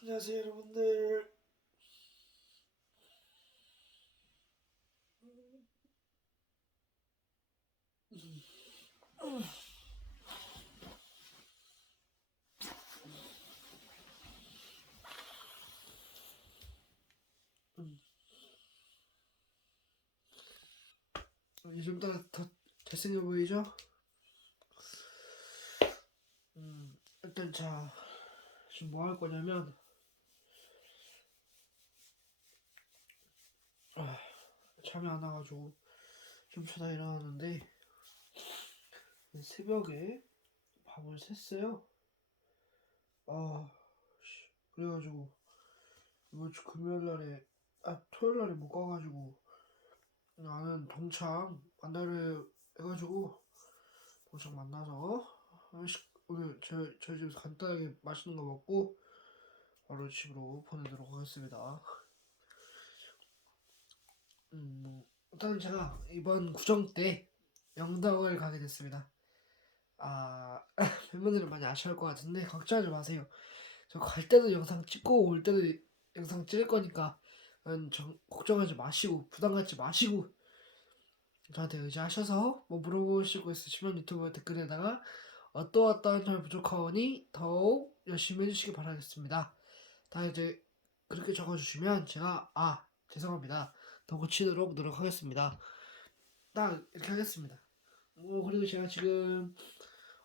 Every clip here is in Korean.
안녕하세요 여러분들 요즘 따라 더 잘생겨 보이죠? 음, 일단 자 지금 뭐 할 거냐면 아, 잠이 안 와가지고 좀 자다 일어났는데 새벽에 밥을 샜어요. 아, 씨, 그래가지고 이번 주 금요일 날에 아 토요일 날에 못 가가지고 나는 동창 만나려 해가지고 동창 만나서 오늘 저, 저희 집에서 간단하게 맛있는 거 먹고 바로 집으로 보내도록 하겠습니다. 음, 뭐, 일단 제가 이번 구정 때 영덕을 가게 됐습니다. 아, 팬분들은 많이 아쉬울 것 같은데 걱정하지 마세요. 저 갈 때도 영상 찍고 올 때도 영상 찍을 거니까 음, 정, 걱정하지 마시고 부담 갖지 마시고 저한테 의지하셔서 뭐 물어보시고 있으시면 유튜브 댓글에다가 어떠어떠한 점이 부족하오니 더욱 열심히 해주시기 바라겠습니다. 다 이제 그렇게 적어주시면 제가 아 죄송합니다. 더 고치도록 노력하겠습니다. 딱 이렇게 하겠습니다. 뭐 그리고 제가 지금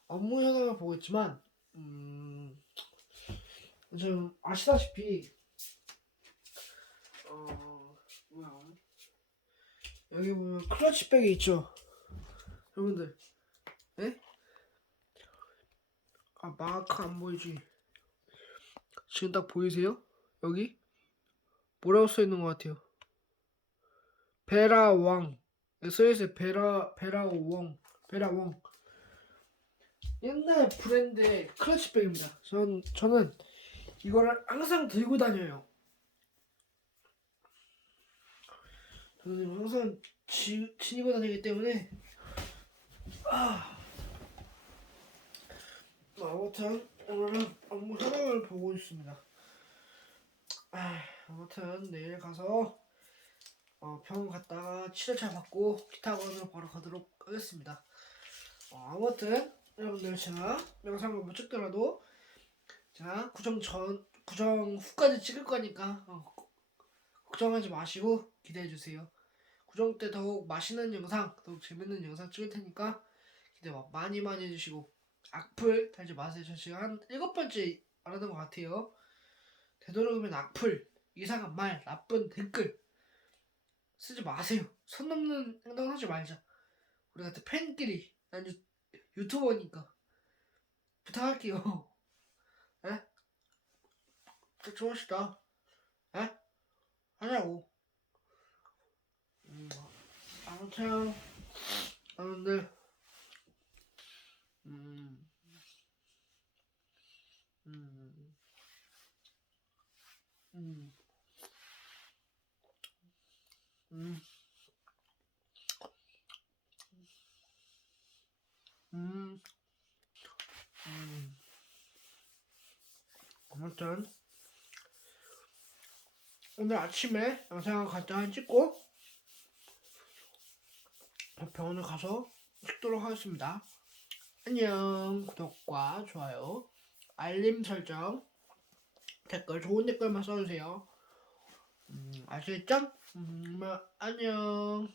업무 현황을 보고 있지만 음, 좀 아시다시피 어 뭐야 여기 보면 클러치백이 있죠 여러분들 예? 아 마크 안 보이지 지금 딱 보이세요? 여기 뭐라고 써 있는 것 같아요 베라왕. 써있어요 베라 베라왕 베라왕. 옛날 브랜드의 클러치백입니다. 전, 저는 이거를 항상 들고 다녀요. 저는 항상 지, 지니고 다니기 때문에 아. 뭐, 아무튼 오늘은 업무 현황을 보고 있습니다. 아, 아무튼 내일 가서 어, 병원 갔다가 치료차 받고 기타원으로 바로 가도록 하겠습니다. 어, 아무튼 여러분들 제가 영상을 못 찍더라도 제가 구정 전 구정 후까지 찍을 거니까 어, 걱정하지 마시고 기대해 주세요. 구정 때 더욱 맛있는 영상, 더욱 재밌는 영상 찍을 테니까 기대 많이 많이 해주시고 악플 달지 마세요. 저 지금 한 일곱 번째 말하는 것 같아요. 되도록이면 악플, 이상한 말, 나쁜 댓글 쓰지 마세요. 선 넘는 행동 하지 말자. 우리 같은 팬끼리 난 유, 유튜버니까 부탁할게요. 에? 좋아하시다. 에? 하자고. 음, 아무튼 여러분들 음, 음, 음, 음, 음, 음. 아무튼 오늘 아침에 영상을 간단히 찍고 병원을 가서 찍도록 하겠습니다. 안녕 구독과 좋아요 알림 설정 댓글 좋은 댓글만 써주세요 음, 아시겠죠? 음, 안녕